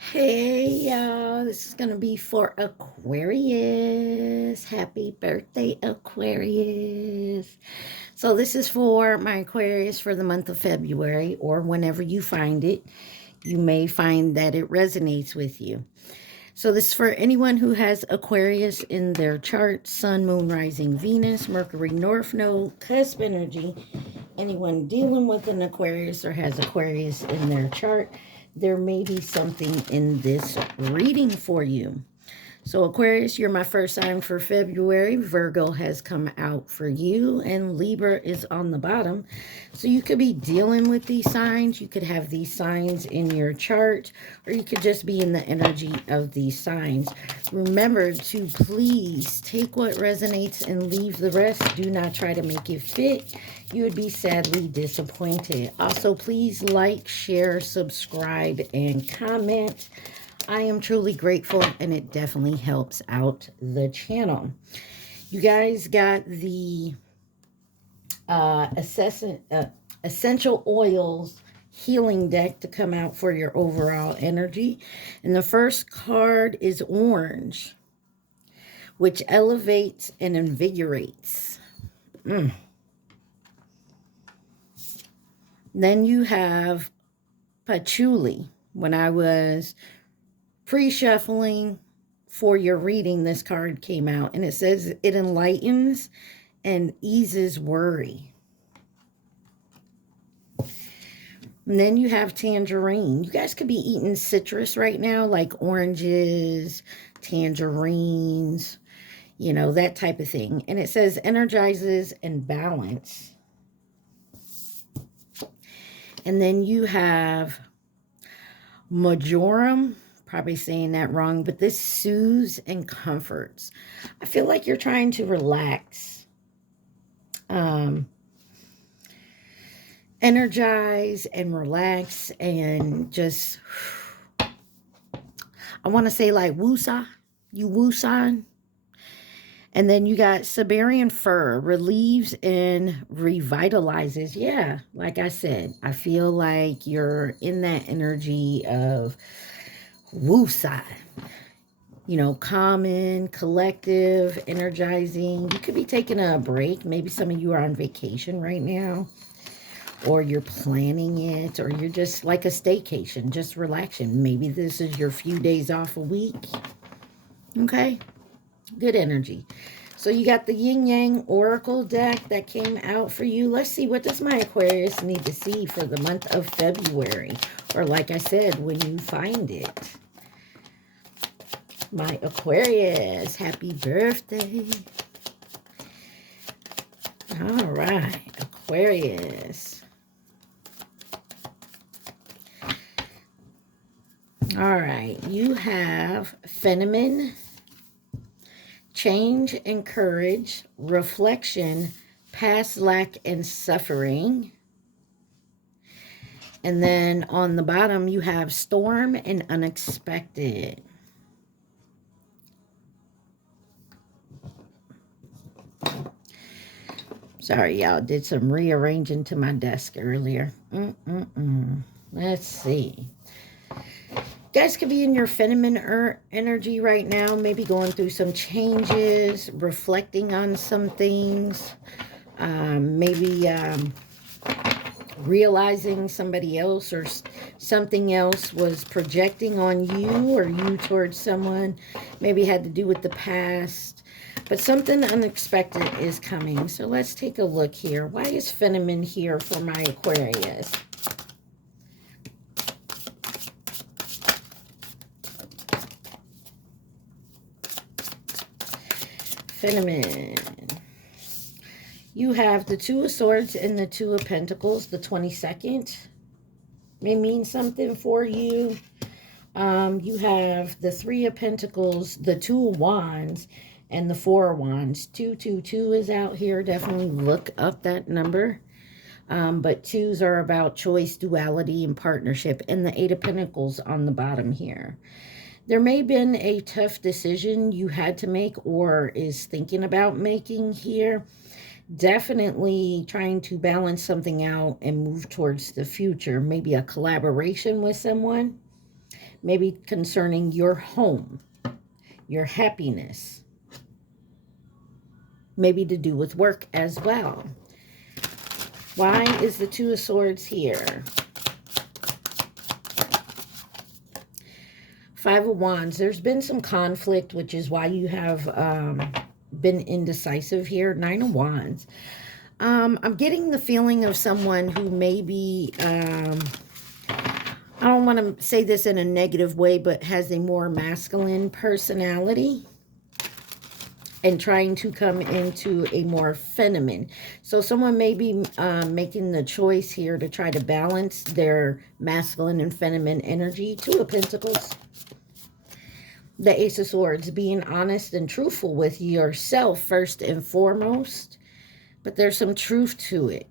Hey y'all, this is going to be for Aquarius. Happy birthday, Aquarius. So, this is for my Aquarius for the month of February, or whenever you find it, you may find that it resonates with you. So, this is for anyone who has Aquarius in their chart: Sun, Moon, Rising, Venus, Mercury, North Node, cusp energy. Anyone dealing with an Aquarius or has Aquarius in their chart, there may be something in this reading for you. So Aquarius, you're my first sign for February. Virgo has come out for you, and Libra is on the bottom. So you could be dealing with these signs. You could have these signs in your chart, or you could just be in the energy of these signs. Remember to please take what resonates and leave the rest. Do not try to make it fit. You would be sadly disappointed. Also, please like, share, subscribe, and comment. I am truly grateful, and it definitely helps out the channel. You guys got the essential oils healing deck to come out for your overall energy. And the first card is orange, which elevates and invigorates. Then you have patchouli. When I was pre-shuffling for your reading, this card came out, and it says it enlightens and eases worry. And then you have tangerine. You guys could be eating citrus right now, like oranges, tangerines, you know, that type of thing. And it says energizes and balance. And then you have majorum. Probably saying that wrong, but this soothes and comforts. I feel like you're trying to relax, energize and relax, and just, I want to say like woosah, you woosan. And then you got Siberian fir, relieves and revitalizes. Yeah, like I said, I feel like you're in that energy of woosah. You know, common, collective, energizing. You could be taking a break. Maybe some of you are on vacation right now, or you're planning it, or you're just like a staycation, just relaxing. Maybe this is your few days off a week. Okay, good energy. So you got the Yin Yang Oracle deck that came out for you. Let's see, what does my Aquarius need to see for the month of February? Or like I said, when you find it. My Aquarius, happy birthday. All right, Aquarius. All right, you have phenomenon, change and courage, reflection, past lack and suffering. And then on the bottom, you have storm and unexpected. Sorry, y'all. Did some rearranging to my desk earlier. Let's see. You guys could be in your feminine energy right now. Maybe going through some changes, reflecting on some things. Maybe realizing somebody else or something else was projecting on you, or you towards someone. Maybe had to do with the past. But something unexpected is coming. So let's take a look here. Why is phenomenon here for my Aquarius? Phenomenon. You have the Two of Swords and the Two of Pentacles. The 22nd may mean something for you. You have the Three of Pentacles, the Two of Wands, and the Four of Wands. 222 is out here. Definitely look up that number. But twos are about choice, duality, and partnership. And the Eight of Pentacles on the bottom here. There may have been a tough decision you had to make or is thinking about making here. Definitely trying to balance something out and move towards the future. Maybe a collaboration with someone. maybe concerning your home, your happiness, maybe to do with work as well. Why is the Two of Swords here? Five of Wands. There's been some conflict, which is why you have been indecisive here. Nine of Wands. I'm getting the feeling of someone who maybe, I don't want to say this in a negative way, but has a more masculine personality and trying to come into a more feminine. So someone may be making the choice here to try to balance their masculine and feminine energy. Two of Pentacles. The Ace of Swords, being honest and truthful with yourself first and foremost. But there's some truth to it.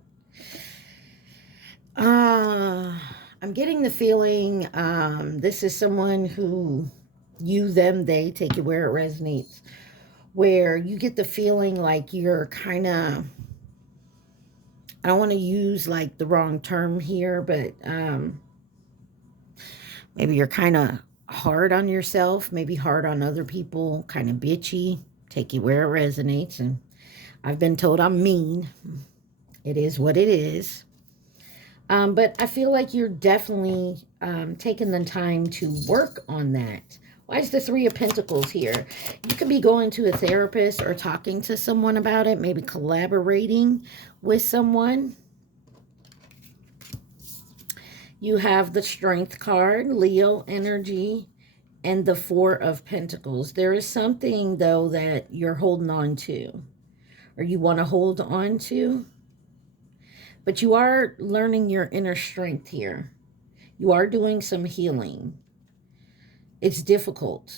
I'm getting the feeling this is someone who, you, them, they, take it where it resonates, where you get the feeling like you're kind of, I don't want to use like the wrong term here, but maybe you're kind of hard on yourself, maybe hard on other people, kind of bitchy, take it where it resonates. And I've been told I'm mean. It is what it is. But I feel like you're definitely taking the time to work on that. Why is the Three of Pentacles here? You could be going to a therapist or talking to someone about it, maybe collaborating with someone. You have the Strength card, Leo energy, and the Four of Pentacles. There is something, though, that you're holding on to, or you want to hold on to. But you are learning your inner strength here. You are doing some healing. It's difficult,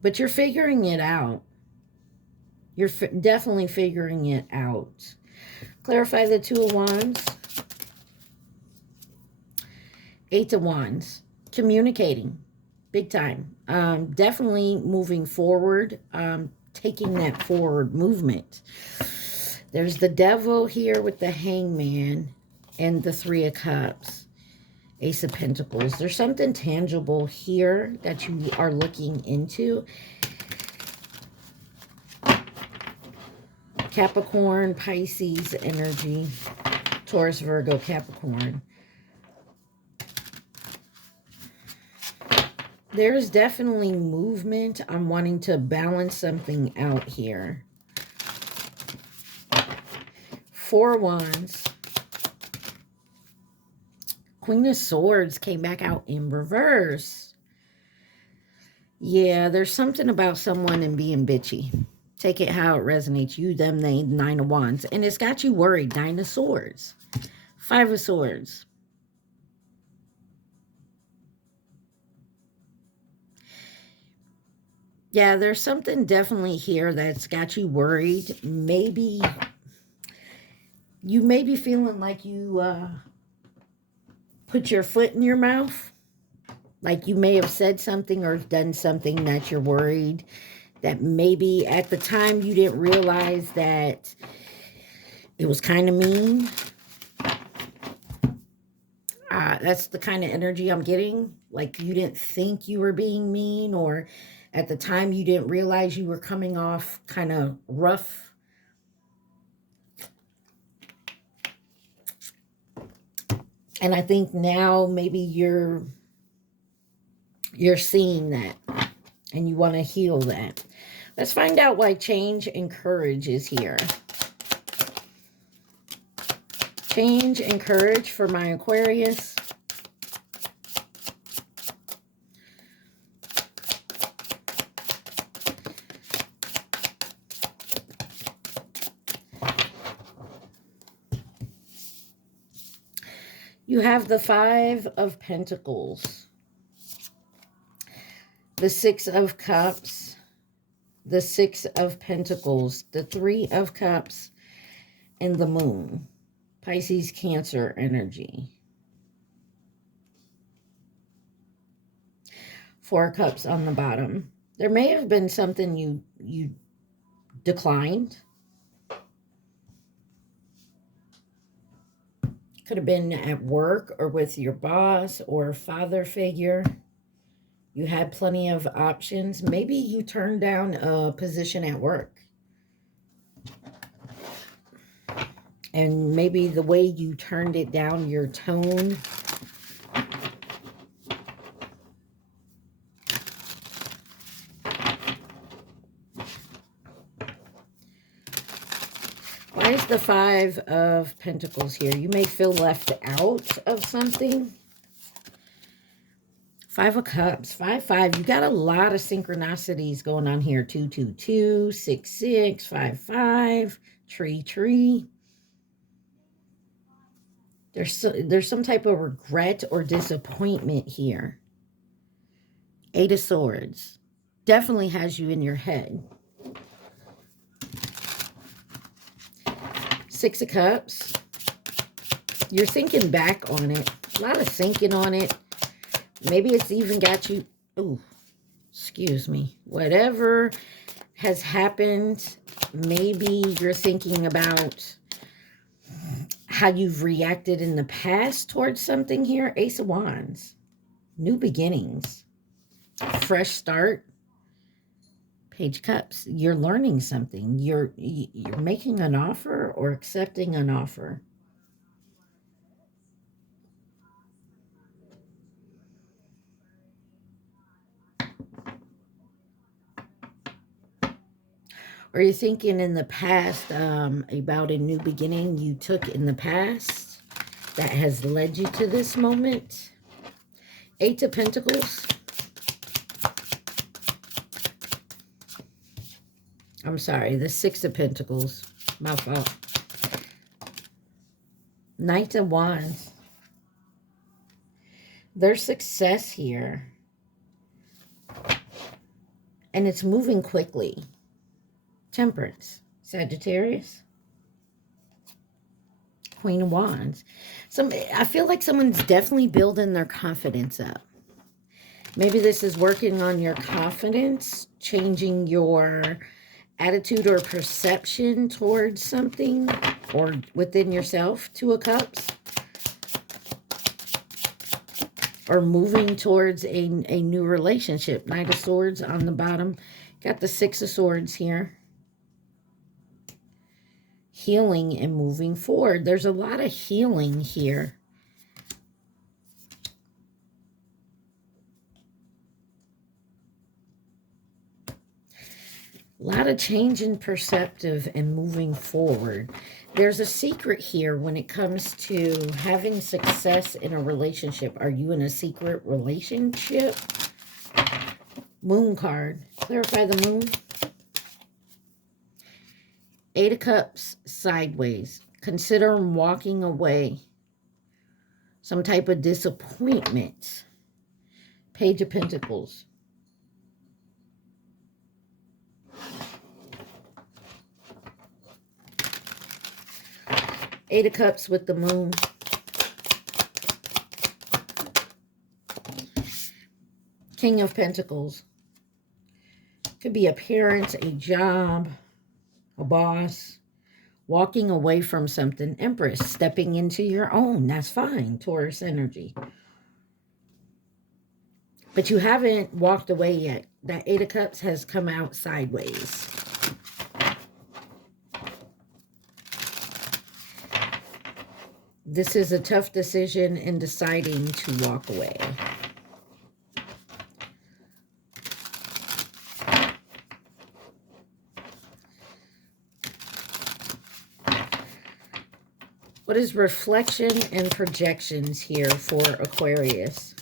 but you're figuring it out. You're definitely figuring it out. Clarify the Two of Wands. Eight of Wands. Communicating. Big time. Definitely moving forward. Taking that forward movement. There's the Devil here with the Hangman and the Three of Cups. Ace of Pentacles. There's something tangible here that you are looking into. Capricorn, Pisces energy. Taurus, Virgo, Capricorn. There's definitely movement. I'm wanting to balance something out here. Four of Wands. Queen of Swords came back out in reverse. Yeah, there's something about someone and being bitchy. Take it how it resonates. You, them, they, Nine of Wands. And it's got you worried. Nine of Swords. Five of Swords. Yeah, there's something definitely here that's got you worried. Maybe you may be feeling like you put your foot in your mouth. Like you may have said something or done something that you're worried that maybe at the time you didn't realize that it was kind of mean. That's the kind of energy I'm getting. Like you didn't think you were being mean, or at the time you didn't realize you were coming off kind of rough. And I think now maybe you're seeing that and you want to heal that. Let's find out why change and courage is here. Change and courage for my Aquarius. You have the Five of Pentacles, the Six of Cups, the Six of Pentacles, the Three of Cups, and the Moon. Pisces, Cancer energy. Four of Cups on the bottom. There may have been something you declined. Could have been at work or with your boss or father figure. You had plenty of options. Maybe you turned down a position at work. And maybe the way you turned it down, your tone. Why is the Five of Pentacles here? You may feel left out of something. Five of Cups, 5-5. You got a lot of synchronicities going on here. 2-2-2, 6-6, 5-5, tree. There's some type of regret or disappointment here. 8 of Swords. Definitely has you in your head. 6 of Cups. You're thinking back on it. A lot of thinking on it. Maybe it's even got you, ooh, excuse me. Whatever has happened, maybe you're thinking about how you've reacted in the past towards something here. Ace of Wands. New beginnings. Fresh start. Page of Cups. You're learning something. You're making an offer or accepting an offer. Or you're thinking in the past about a new beginning you took in the past that has led you to this moment. 8 of Pentacles. I'm sorry, the 6 of Pentacles. My fault. Knight of Wands. There's success here. And it's moving quickly. Temperance. Sagittarius. Queen of Wands. I feel like someone's definitely building their confidence up. Maybe this is working on your confidence, changing your attitude or perception towards something or within yourself. 2 of Cups. Or moving towards a new relationship. Knight of Swords on the bottom. Got the 6 of Swords here. Healing and moving forward. There's a lot of healing here. A lot of change in perspective and moving forward. There's a secret here when it comes to having success in a relationship. Are you in a secret relationship? Moon card. Clarify the moon. 8 of Cups sideways. Consider walking away. Some type of disappointment. Page of Pentacles. Eight of Cups with the moon. King of Pentacles. Could be a parent, a job, a boss. Walking away from something. Empress. Stepping into your own. That's fine. Taurus energy. But you haven't walked away yet. That 8 of Cups has come out sideways. This is a tough decision in deciding to walk away. What is reflection and projections here for Aquarius?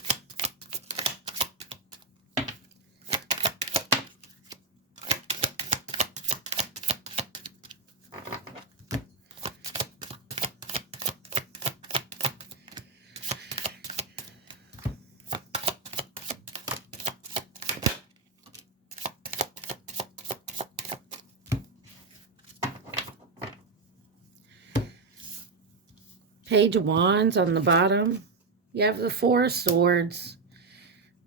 Page of Wands on the bottom. You have the 4 of Swords.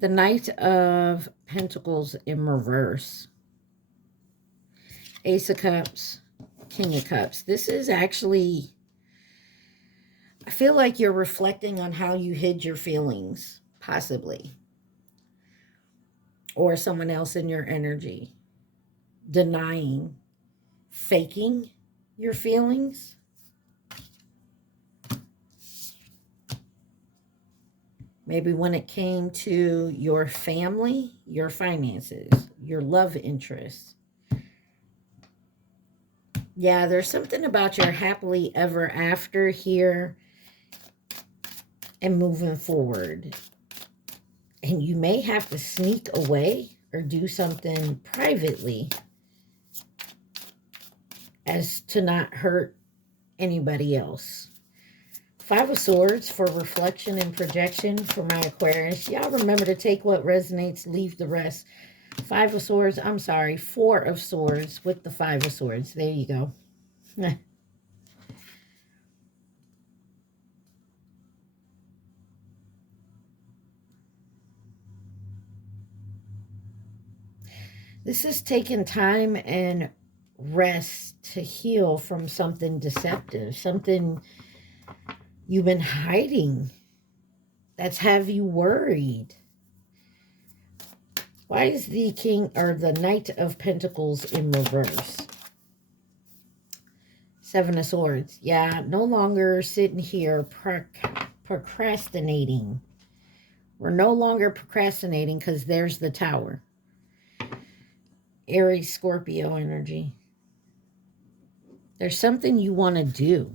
The Knight of Pentacles in reverse. Ace of Cups. King of Cups. This is actually I feel like you're reflecting on how you hid your feelings, possibly, or someone else in your energy, denying, faking your feelings. Maybe when it came to your family, your finances, your love interests. Yeah, there's something about your happily ever after here and moving forward. And you may have to sneak away or do something privately as to not hurt anybody else. Five of Swords for reflection and projection for my Aquarius. Y'all remember to take what resonates, leave the rest. Five of Swords, I'm sorry, Four of Swords with the Five of Swords. There you go. This is taking time and rest to heal from something deceptive, something you've been hiding that's have you worried. Why is the King or the Knight of Pentacles in reverse? Seven of Swords. Yeah, no longer sitting here procrastinating. We're no longer procrastinating because there's the Tower. Aries, Scorpio energy. There's something you want to do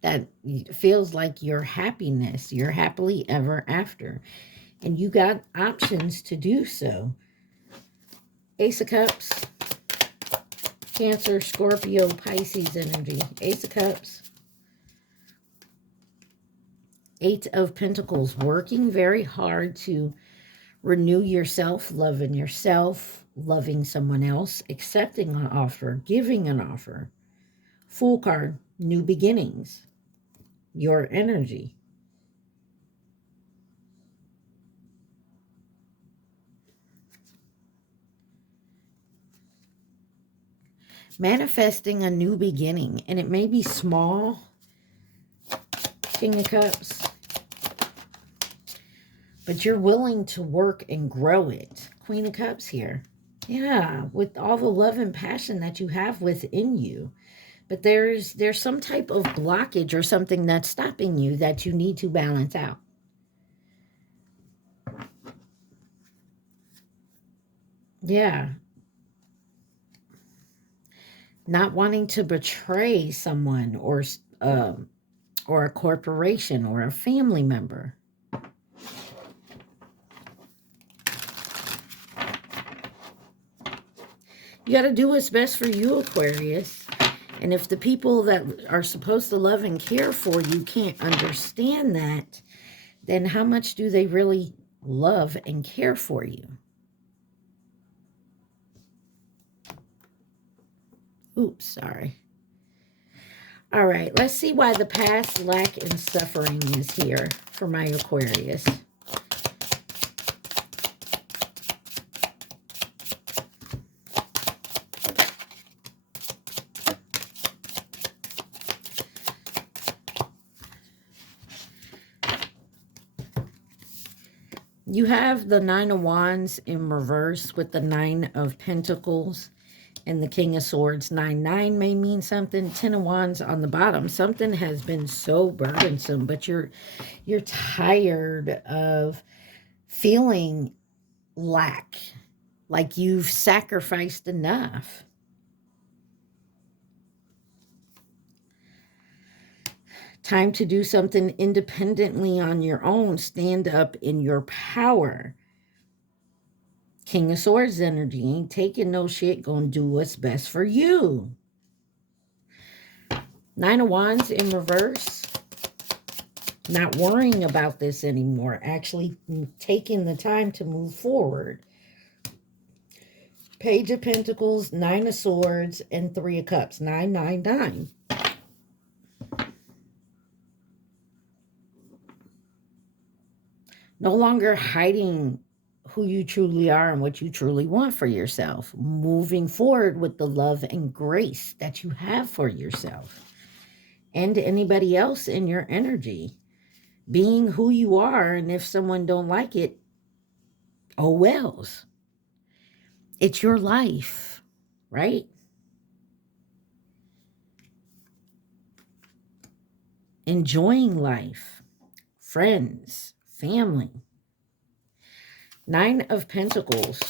that feels like your happiness, your happily ever after. And you got options to do so. Ace of Cups. Cancer, Scorpio, Pisces energy. Ace of Cups. Eight of Pentacles. Working very hard to renew yourself, loving someone else, accepting an offer, giving an offer. Fool card. New beginnings. Your energy. Manifesting a new beginning. And it may be small. King of Cups. But you're willing to work and grow it. Queen of Cups here. Yeah, with all the love and passion that you have within you. But there's some type of blockage or something that's stopping you that you need to balance out. Yeah. Not wanting to betray someone or a corporation or a family member. You got to do what's best for you, Aquarius. And if the people that are supposed to love and care for you can't understand that, then how much do they really love and care for you? Oops, sorry. All right, let's see why the past lack and suffering is here for my Aquarius. You have the Nine of Wands in reverse with the Nine of Pentacles and the King of Swords. 9-9 may mean something. 10 of Wands on the bottom. Something has been so burdensome, but you're tired of feeling lack, like you've sacrificed enough. Time to do something independently on your own. Stand up in your power. King of Swords energy. Ain't taking no shit. Gonna do what's best for you. Nine of Wands in reverse. Not worrying about this anymore. Actually taking the time to move forward. Page of Pentacles, Nine of Swords, and Three of Cups. 999. No longer hiding who you truly are and what you truly want for yourself. Moving forward with the love and grace that you have for yourself. and anybody else in your energy. Being who you are, and if someone don't like it, oh wells. It's your life, right? Enjoying life, friends, family. 9 of Pentacles.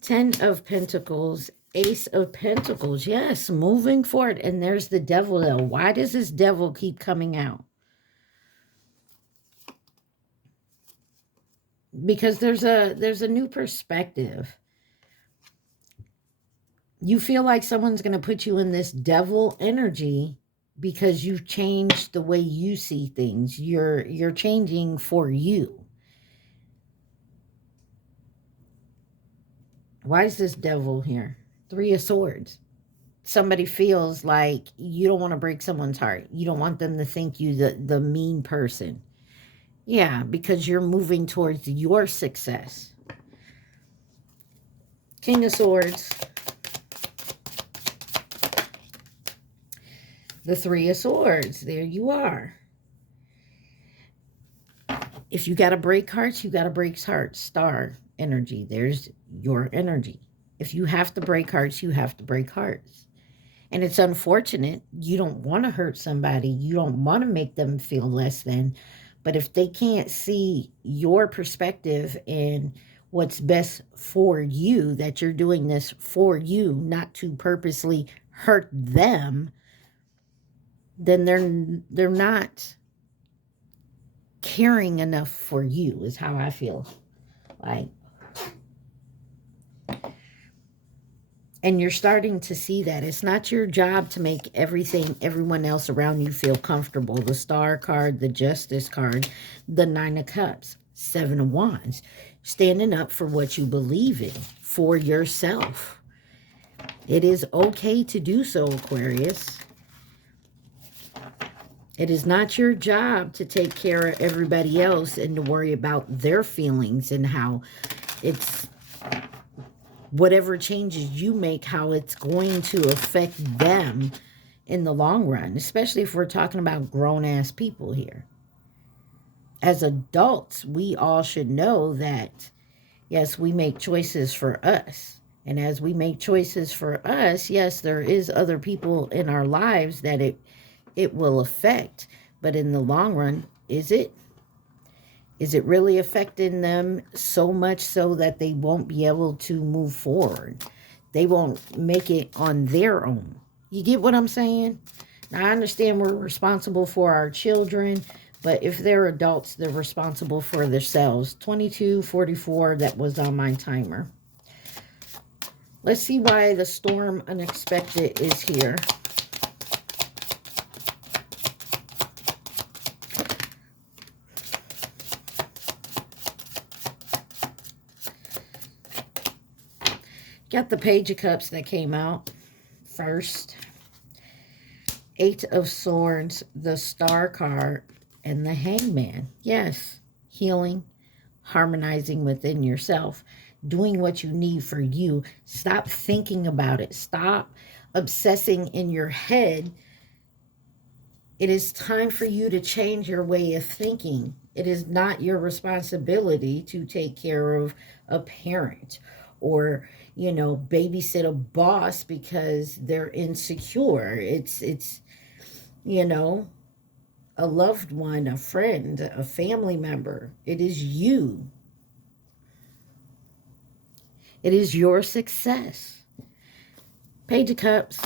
10 of Pentacles. Ace of Pentacles. Yes, moving forward. And there's the devil, though. Why does this devil keep coming out? Because there's a new perspective. You feel like someone's going to put you in this devil energy because you've changed the way you see things. You're changing for you. Why is this devil here? 3 of Swords. Somebody feels like you don't want to break someone's heart. You don't want them to think you the mean person. Yeah, because you're moving towards your success. King of Swords. The 3 of Swords. There you are. If you got to break hearts, you got to break hearts. Star energy. There's your energy. If you have to break hearts, you have to break hearts. And it's unfortunate. You don't want to hurt somebody. You don't want to make them feel less than. But if they can't see your perspective and what's best for you, that you're doing this for you, not to purposely hurt them, then they're not caring enough for you, is how I feel like. And you're starting to see that. It's not your job to make everyone else around you feel comfortable. The Star card, the Justice card, the 9 of Cups, 7 of Wands. Standing up for what you believe in, for yourself. It is okay to do so, Aquarius. It is not your job to take care of everybody else and to worry about their feelings and how it's... whatever changes you make, how it's going to affect them in the long run, especially if we're talking about grown-ass people here. As adults, we all should know that, yes, we make choices for us. And as we make choices for us, yes, there is other people in our lives that it will affect. But in the long run, is it? Is it really affecting them so much so that they won't be able to move forward? They won't make it on their own. You get what I'm saying? Now, I understand we're responsible for our children, but if they're adults, they're responsible for themselves. 2244, that was on my timer. Let's see why the storm unexpected is here. Got the Page of Cups that came out first. 8 of Swords, the Star card, and the Hangman. Yes, healing, harmonizing within yourself, doing what you need for you. Stop thinking about it. Stop obsessing in your head. It is time for you to change your way of thinking. It is not your responsibility to take care of a parent or, you know, babysit a boss because they're insecure. It's you know, a loved one, a friend, a family member. It is you. It is your success. Page of Cups.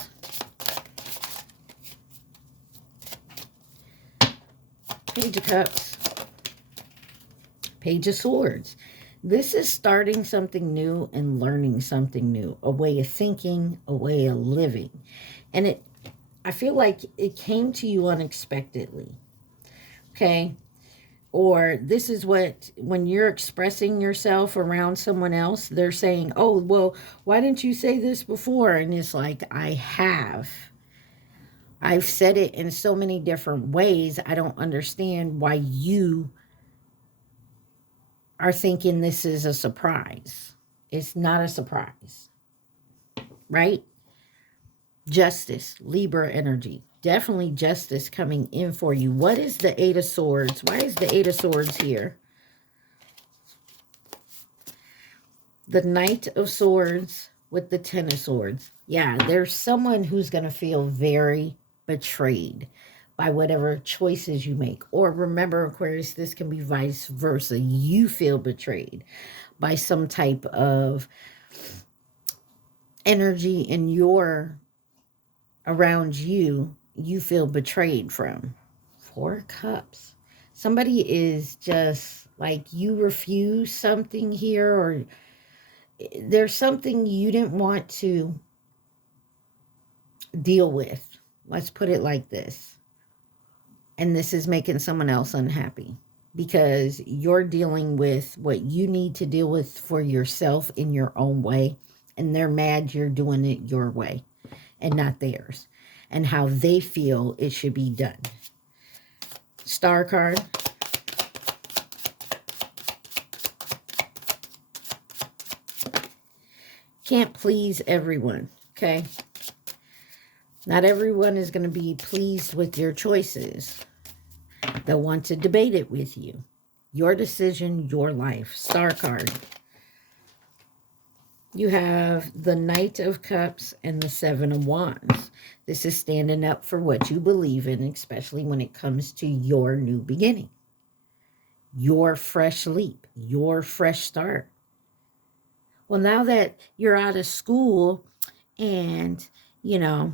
Page of Cups. Page of Swords. This is starting something new and learning something new. A way of thinking, a way of living. And I feel like it came to you unexpectedly. Okay? Or this is what, when you're expressing yourself around someone else, they're saying, oh, well, why didn't you say this before? And it's like, I have. I've said it in so many different ways. I don't understand why you are thinking this is a surprise. It's not a surprise, right? Justice, Libra energy. Definitely justice coming in for you. What is the Eight of Swords? Why is the Eight of Swords here? The Knight of Swords with the Ten of Swords. Yeah, there's someone who's going to feel very betrayed by whatever choices you make. Or remember, Aquarius, this can be vice versa. You feel betrayed by some type of energy in your around you. You feel betrayed from. Four of Cups. Somebody is just like, you refuse something here, or there's something you didn't want to deal with. Let's put it like this. And this is making someone else unhappy because you're dealing with what you need to deal with for yourself in your own way. And they're mad you're doing it your way and not theirs, and how they feel it should be done. Star card. Can't please everyone, okay? Not everyone is going to be pleased with your choices. They'll want to debate it with you. Your decision, your life. Star card. You have the Knight of Cups and the Seven of Wands. This is standing up for what you believe in, especially when it comes to your new beginning. Your fresh leap. Your fresh start. Well, now that you're out of school and, you know,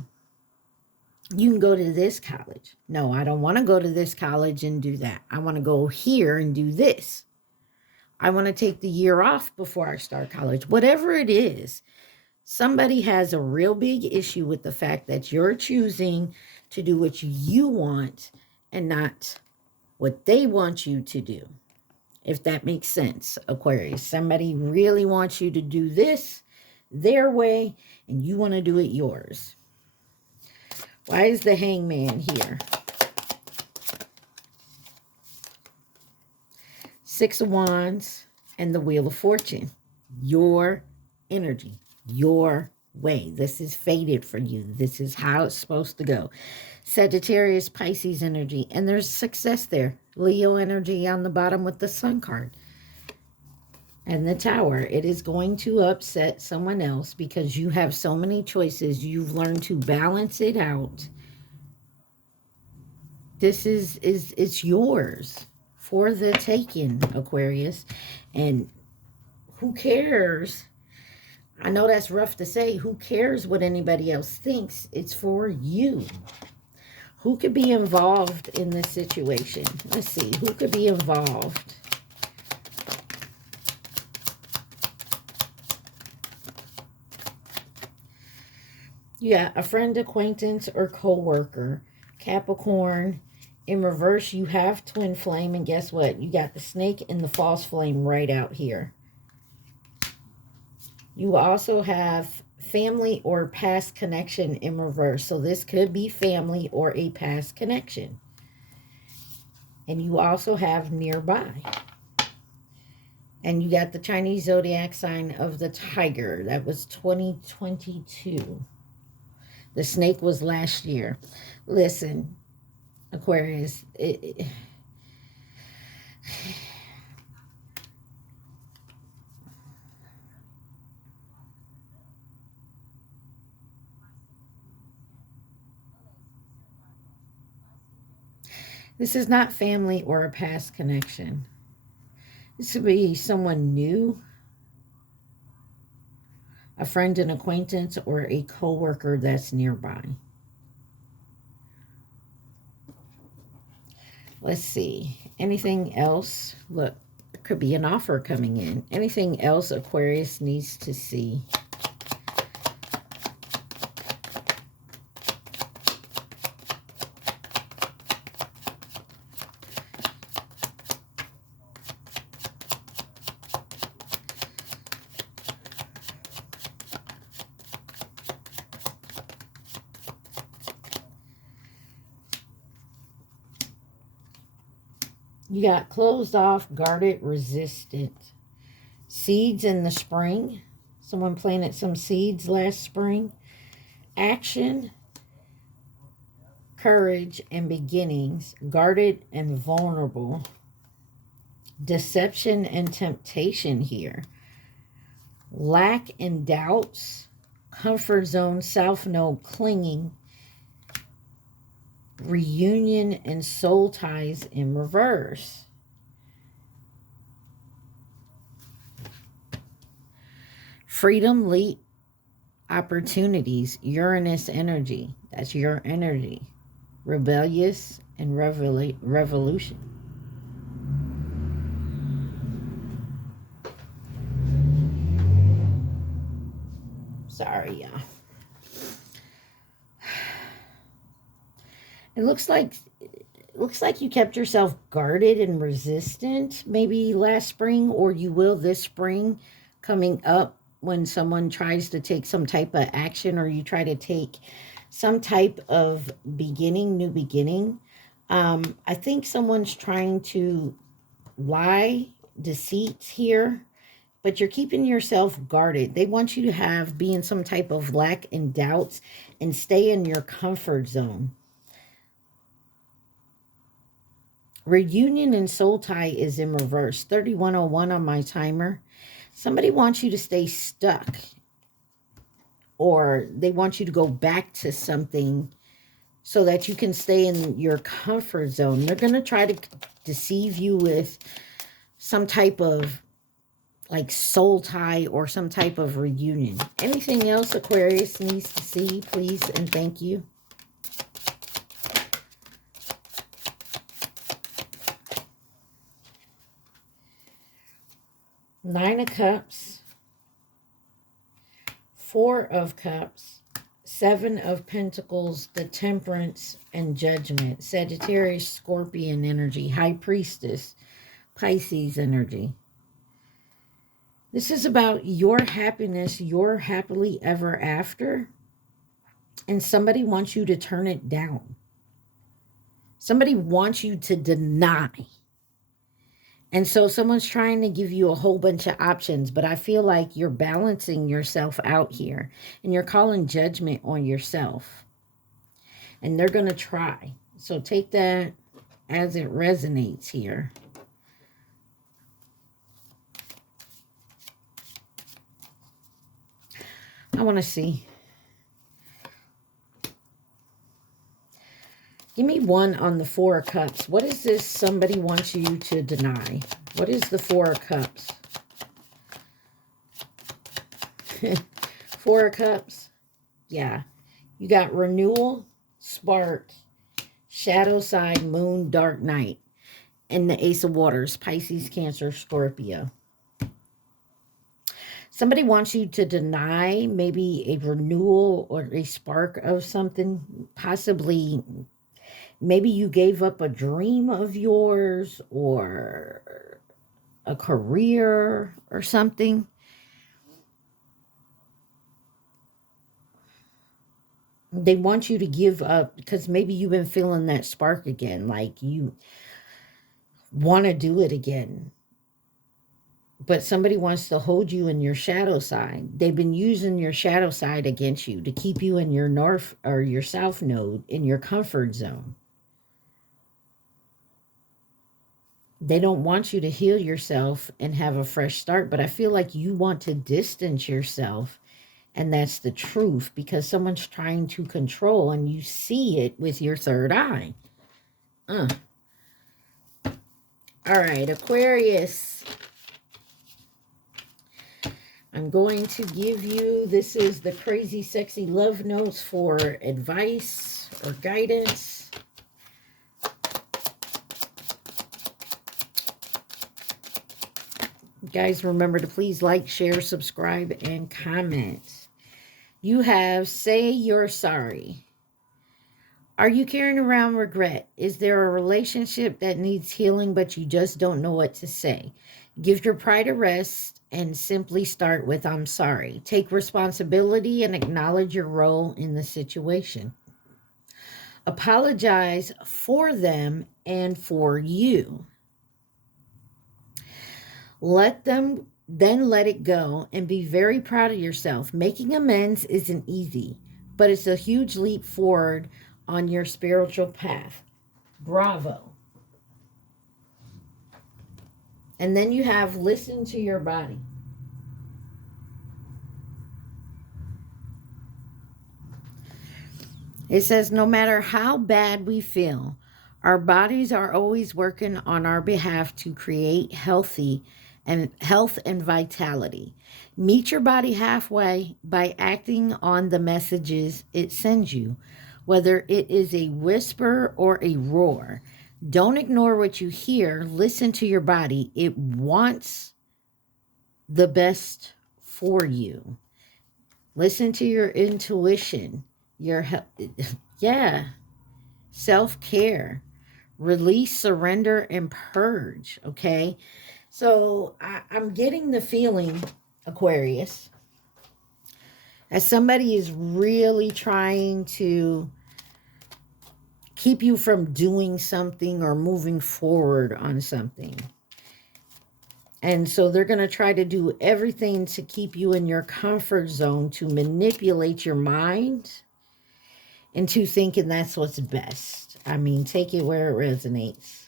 you can go to this college. No, I don't want to go to this college and do that. I want to go here and do this. I want to take the year off before I start college. Whatever it is, somebody has a real big issue with the fact that you're choosing to do what you want and not what they want you to do. If that makes sense, Aquarius. Somebody really wants you to do this their way and you want to do it yours. Why is the Hangman here? Six of Wands and the Wheel of Fortune. Your energy, your way. This is fated for you. This is how it's supposed to go. Sagittarius, Pisces energy. And there's success there. Leo energy on the bottom with the Sun card. And the Tower. It is going to upset someone else because you have so many choices. You've learned to balance it out. This is it's yours for the taking, Aquarius. And who cares? I know that's rough to say. Who cares what anybody else thinks? It's for you. Who could be involved in this situation? Let's see. Who could be involved? Yeah, a friend, acquaintance, or co-worker. Capricorn. In reverse, you have twin flame. And guess what? You got the snake and the false flame right out here. You also have family or past connection in reverse. So this could be family or a past connection. And you also have nearby. And you got the Chinese zodiac sign of the tiger. That was 2022. The snake was last year. Listen, Aquarius, this is not family or a past connection. This could be someone new, a friend, an acquaintance, or a co-worker that's nearby. Let's see. Anything else? Look, there could be an offer coming in. Anything else Aquarius needs to see? You got closed off, guarded, resistant. Seeds in the spring. Someone planted some seeds last spring. Action, courage, and beginnings. Guarded and vulnerable. Deception and temptation here. Lack and doubts. Comfort zone, south node, clinging. Reunion and soul ties in reverse. Freedom, leap, opportunities. Uranus energy. That's your energy. Rebellious and revolution. Sorry, y'all. It looks like you kept yourself guarded and resistant maybe last spring, or you will this spring coming up when someone tries to take some type of action, or you try to take some type of new beginning. I think someone's trying to lie, deceit here, but you're keeping yourself guarded. They want you to be in some type of lack and doubts and stay in your comfort zone. Reunion and soul tie is in reverse. 3101 on my timer. Somebody wants you to stay stuck, or they want you to go back to something so that you can stay in your comfort zone. They're going to try to deceive you with some type of like soul tie or some type of reunion. Anything else Aquarius needs to see, please and thank you. Nine of Cups, Four of Cups, Seven of Pentacles, the Temperance, and Judgment. Sagittarius, Scorpion energy, High Priestess, Pisces energy. This is about your happiness, your happily ever after, and somebody wants you to turn it down. Somebody wants you to deny. And so someone's trying to give you a whole bunch of options, but I feel like you're balancing yourself out here and you're calling judgment on yourself. And they're going to try. So take that as it resonates here. I want to see. Give me one on the Four of Cups. What is this somebody wants you to deny? What is the Four of Cups? Four of Cups. Yeah. You got renewal, spark, shadow side, moon, dark night. And the Ace of Waters, Pisces, Cancer, Scorpio. Somebody wants you to deny maybe a renewal or a spark of something, possibly. Maybe you gave up a dream of yours or a career or something. They want you to give up because maybe you've been feeling that spark again, like you want to do it again. But somebody wants to hold you in your shadow side. They've been using your shadow side against you to keep you in your north or your south node in your comfort zone. They don't want you to heal yourself and have a fresh start, but I feel like you want to distance yourself, and that's the truth, because someone's trying to control, and you see it with your third eye. All right, Aquarius. I'm going to give you, this is the Crazy Sexy Love Notes for advice or guidance. Guys, remember to please like, share, subscribe, and comment. You have say you're sorry. Are you carrying around regret? Is there a relationship that needs healing, but you just don't know what to say? Give your pride a rest and simply start with I'm sorry. Take responsibility and acknowledge your role in the situation. Apologize for them and for you. Let it go and be very proud of yourself. Making amends isn't easy, but it's a huge leap forward on your spiritual path. Bravo. And then you have listen to your body. It says, no matter how bad we feel, our bodies are always working on our behalf to create health and vitality. Meet your body halfway by acting on the messages it sends you, whether it is a whisper or a roar. Don't ignore what you hear. Listen to your body. It wants the best for you. Listen to your intuition. Yeah, self-care, release, surrender, and purge. Okay, so I'm getting the feeling, Aquarius, as somebody is really trying to keep you from doing something or moving forward on something. And so they're going to try to do everything to keep you in your comfort zone, to manipulate your mind into thinking that's what's best. I mean, take it where it resonates.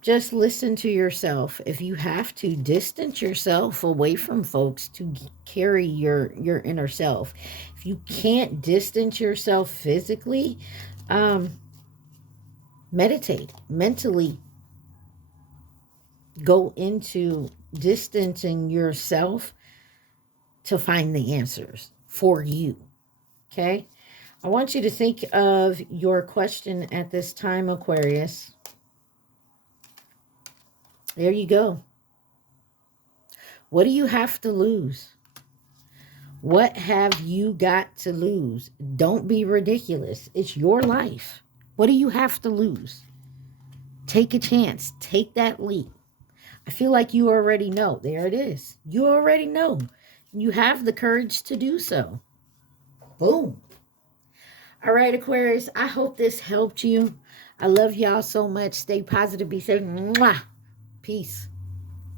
Just listen to yourself. If you have to, distance yourself away from folks to carry your inner self. If you can't distance yourself physically, meditate. Mentally go into distancing yourself to find the answers for you. Okay? I want you to think of your question at this time, Aquarius. There you go. What do you have to lose? What have you got to lose? Don't be ridiculous. It's your life. What do you have to lose? Take a chance. Take that leap. I feel like you already know. There it is. You already know. You have the courage to do so. Boom. All right, Aquarius, I hope this helped you. I love y'all so much. Stay positive. Be safe. Mwah. Peace.